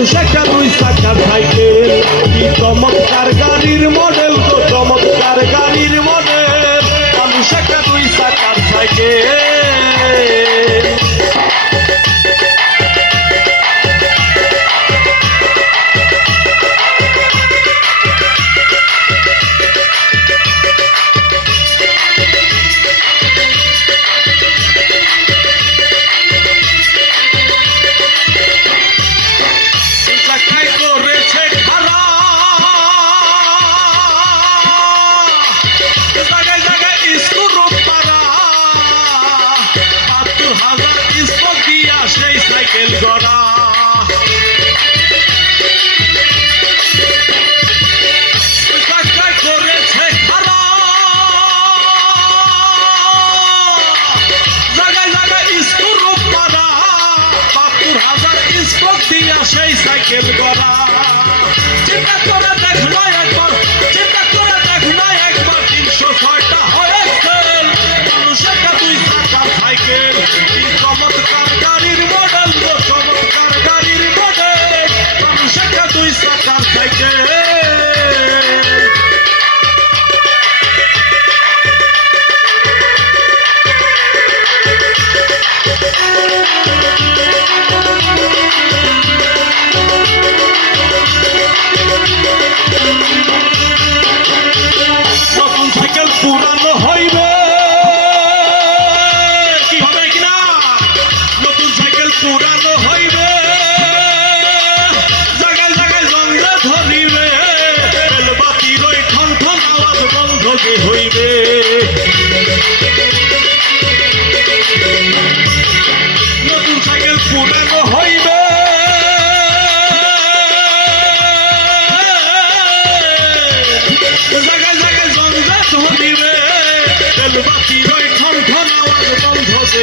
মানুষ একটা দুই চাকার সাইকেল। কি চমৎকার গাড়ির মডেল তো চমৎকার গাড়ির মডেল মানুষ একটা দুই চাকার সাইকেল। একটা দুই চাকার সাইকেল হইবে নতুন সাইকেল পুরানো হইবে। জায়গায় জায়গায় জঞ্জাত হইবে তেলবাতির রয় ঠন ঠন আওয়াজ বন্ধ যে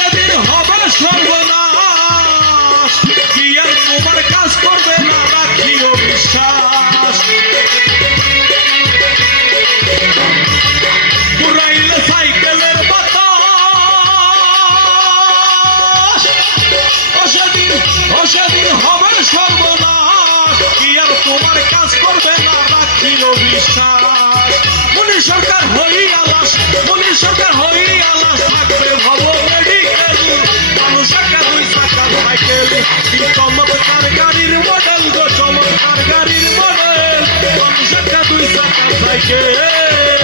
করবে না রাখিল বিশ্বাস। মুনি সরকার হই আলাস মুনি সরকার হই আলাস থাকবে ভব মেডিকেল মানুষ একটা দুই চাকার সাইকেল কি চমৎকার গাড়ির মডেল গো, চমৎকার গাড়ির মডেল মানুষ একটা দুই চাকার সাইকেল।